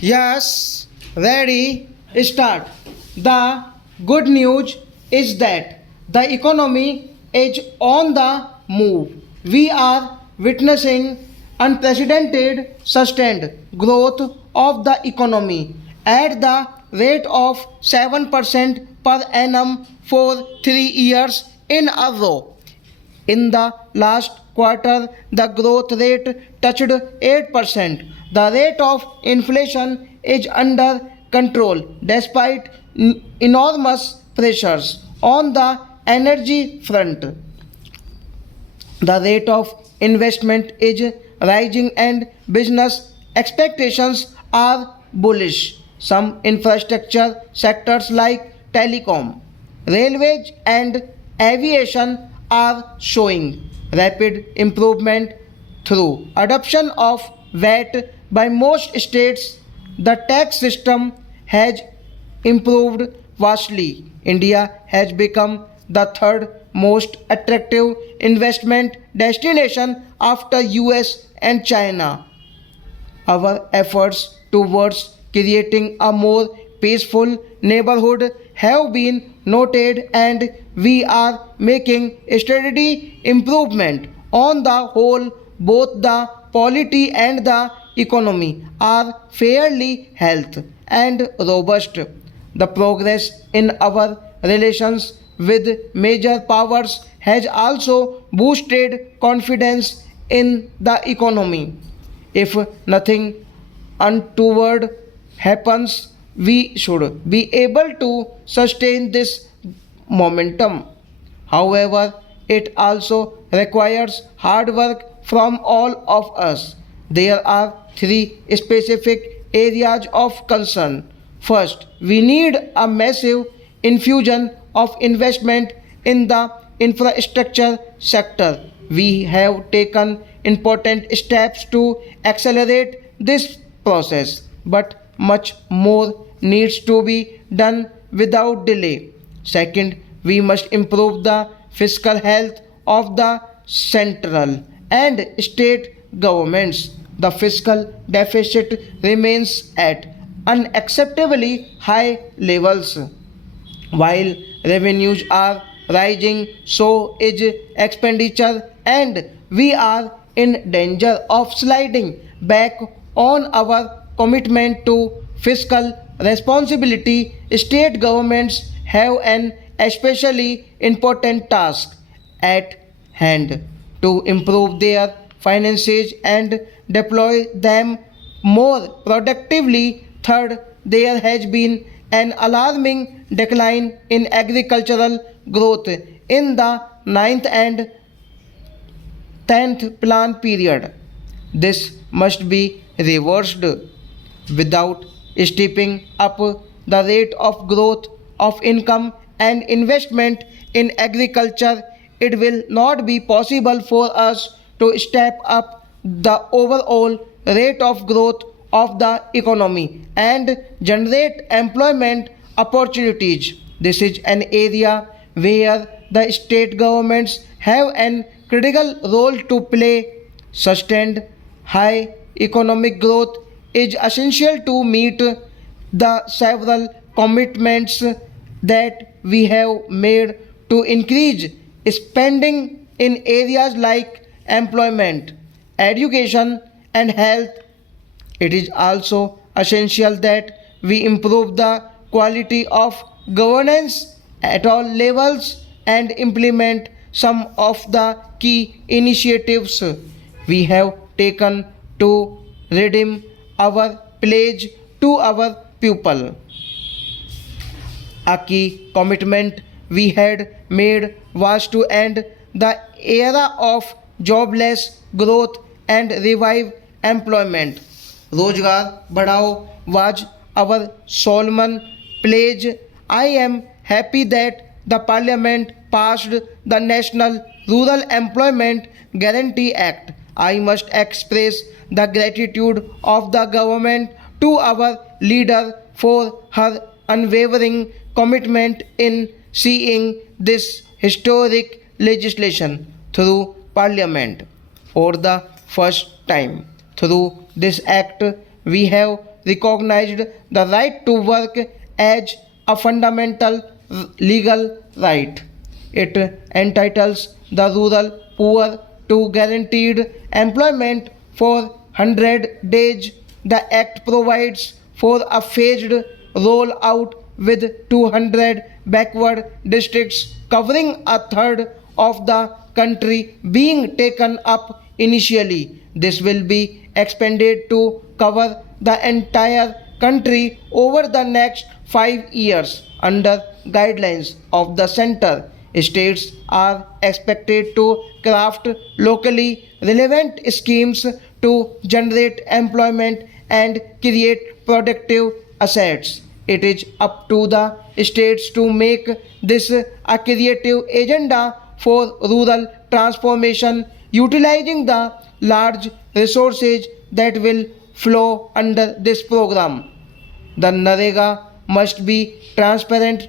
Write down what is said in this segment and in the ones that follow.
Yes, ready, start. The good news is that the economy is on the move. We are witnessing unprecedented sustained growth of the economy at the rate of 7% per annum for 3 years in a row. In the last quarter, the growth rate touched 8%. The rate of inflation is under control despite enormous pressures on the energy front. The rate of investment is rising and business expectations are bullish. Some infrastructure sectors like telecom, railways, and aviation are showing rapid improvement through adoption of VAT by most states. The tax system has improved vastly. India has become the third most attractive investment destination after US and China. Our efforts towards creating a more peaceful neighborhood have been noted and we are making steady improvement on the whole. Both the polity and the economy are fairly healthy and robust. The progress in our relations with major powers has also boosted confidence in the economy. If nothing untoward happens, we should be able to sustain this momentum. However, it also requires hard work from all of us. There are three specific areas of concern. First, we need a massive infusion of investment in the infrastructure sector. We have taken important steps to accelerate this process, but much more needs to be done without delay. Second, we must improve the fiscal health of the central and state governments. The fiscal deficit remains at unacceptably high levels. While revenues are rising, so is expenditure, and we are in danger of sliding back on our commitment to fiscal responsibility. State governments have an especially important task at hand to improve their finances and deploy them more productively. Third, there has been an alarming decline in agricultural growth in the ninth and 10th plan period. This must be reversed. Without stepping up the rate of growth of income and investment in agriculture, it will not be possible for us to step up the overall rate of growth of the economy and generate employment opportunities. This is an area where the state governments have an critical role to play. Sustained high economic growth is essential to meet the several commitments that we have made to increase spending in areas like employment, education, and health. It is also essential that we improve the quality of governance at all levels and implement some of the key initiatives we have taken to redeem our pledge to our people. A key commitment we had made was to end the era of jobless growth and revive employment. Rozgar Badhao was our Solomon pledge. I am happy that the Parliament passed the National Rural Employment Guarantee Act. I must express the gratitude of the government to our leader for her unwavering commitment in seeing this historic legislation through Parliament. For the first time, through this act, we have recognized the right to work as a fundamental legal right. It entitles the rural poor to guaranteed employment for 100 days. The Act provides for a phased rollout with 200 backward districts covering a third of the country being taken up initially. This will be expanded to cover the entire country over the next 5 years under guidelines of the center. States are expected to craft locally relevant schemes to generate employment and create productive assets. It is up to the states to make this a creative agenda for rural transformation, utilizing the large resources that will flow under this program. The NREGA must be transparent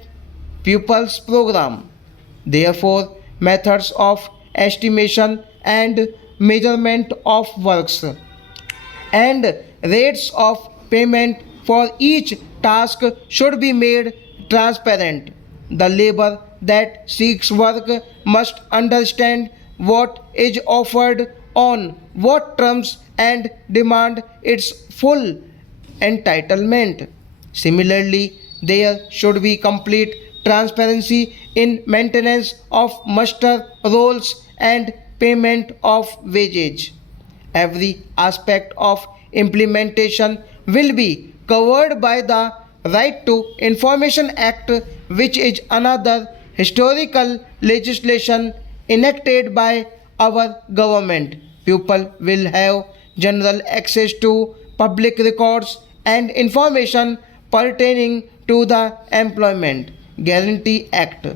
pupils program. Therefore, methods of estimation and measurement of works and rates of payment for each task should be made transparent. The labor that seeks work must understand what is offered on what terms and demand its full entitlement. Similarly, there should be complete transparency in maintenance of muster rolls and payment of wages. Every aspect of implementation will be covered by the Right to Information Act, which is another historical legislation enacted by our government. People will have general access to public records and information pertaining to the Employment Guarantee Act.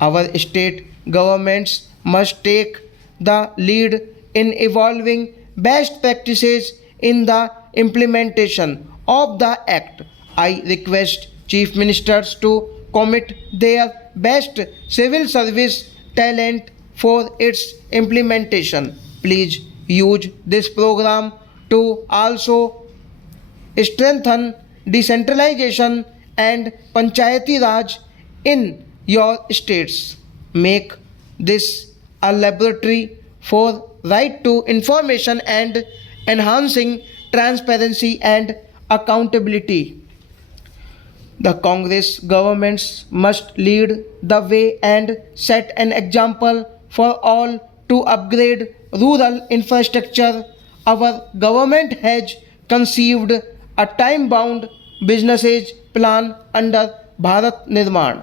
Our state governments must take the lead in evolving best practices in the implementation of the Act. I request Chief Ministers to commit their best civil service talent for its implementation. Please use this program to also strengthen decentralization and Panchayati Raj in your states. Make this a laboratory for right to information and enhancing transparency and accountability. The Congress governments must lead the way and set an example for all to upgrade rural infrastructure. Our government has conceived a time bound businesses plan under Bharat Nirman.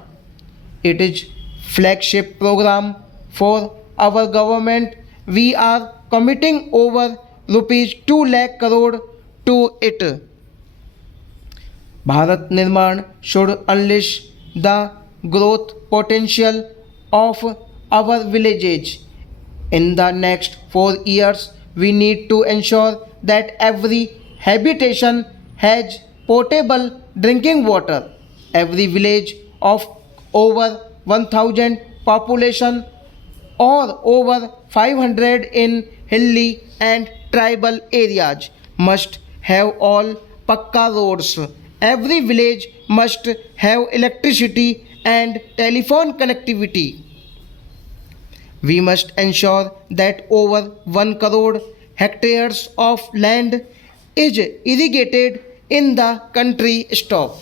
It is flagship program for our government. We are committing over rupees 2 lakh crore to it. Bharat Nirman should unleash the growth potential of our villages. In the next 4 years, we need to ensure that every habitation has potable drinking water. Every village of over 1000 population or over 500 in hilly and tribal areas must have all pakka roads. Every village must have electricity and telephone connectivity. We must ensure that over 1 crore hectares of land is irrigated in the country. Stop.